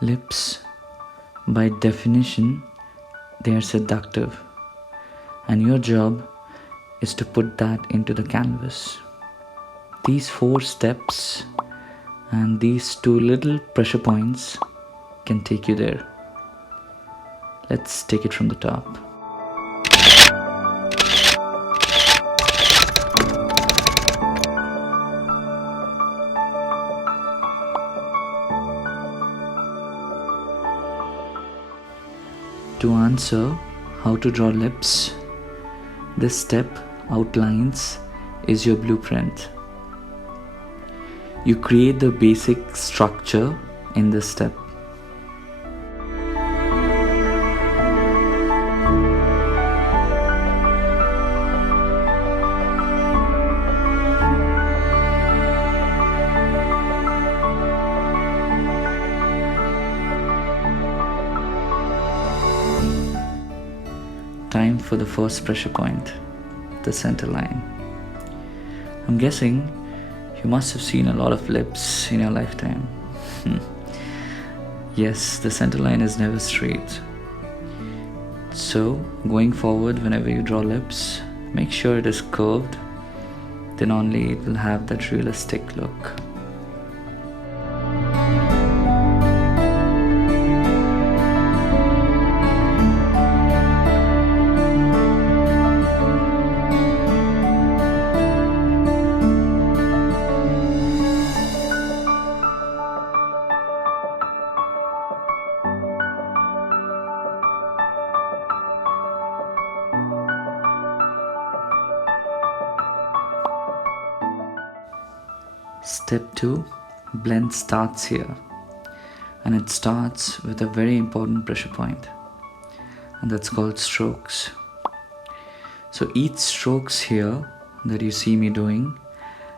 Lips, by definition, they are seductive, and your job is to put that into the canvas. These 4 steps and these 2 little pressure points can take you there. Let's take it from the top. To answer how to draw lips, this step outlines is your blueprint. You create the basic structure in this step. Time for the first pressure point, the center line. I'm guessing you must have seen a lot of lips in your lifetime. Yes, the center line is never straight. So, going forward, whenever you draw lips, make sure it is curved, then only it will have that realistic look. Step 2, blend starts here, and it starts with a very important pressure point, and that's called strokes. So each strokes here that you see me doing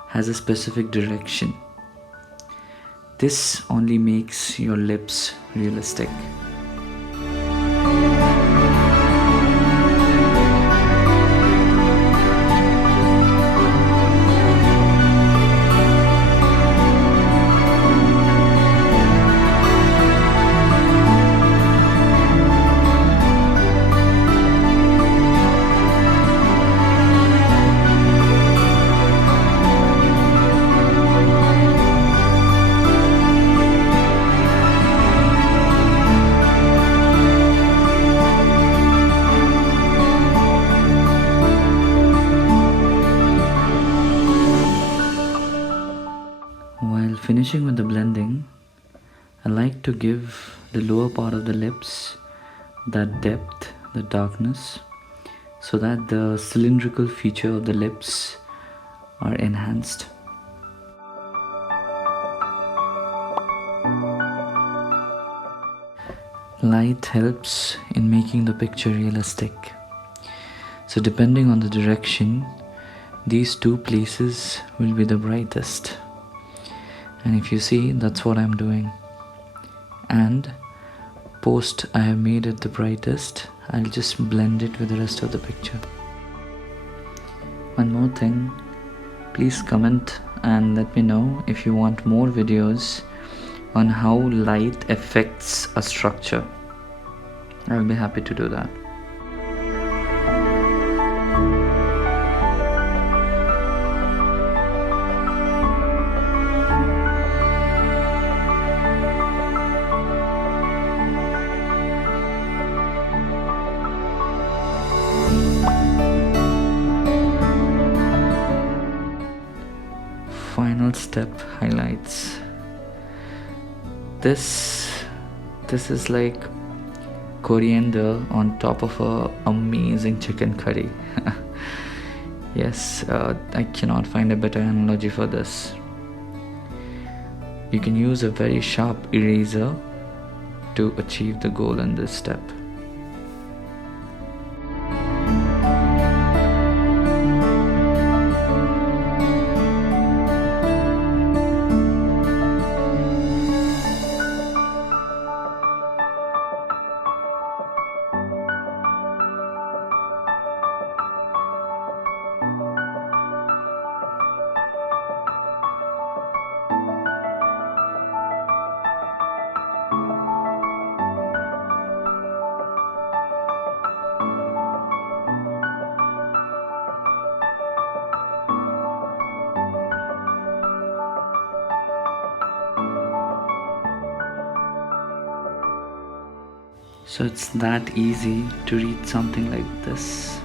has a specific direction. This only makes your lips realistic. While finishing with the blending, I like to give the lower part of the lips that depth, the darkness, so that the cylindrical feature of the lips are enhanced. Light helps in making the picture realistic. So depending on the direction, these 2 places will be the brightest. And if you see, that's what I'm doing. And post I have made it the brightest, I'll just blend it with the rest of the picture. One more thing, please comment and let me know if you want more videos on how light affects a structure. I'll be happy to do that. Final step, highlights. This is like coriander on top of a amazing chicken curry. Yes, I cannot find a better analogy for this. You can use a very sharp eraser to achieve the goal in this step. So it's that easy to read something like this.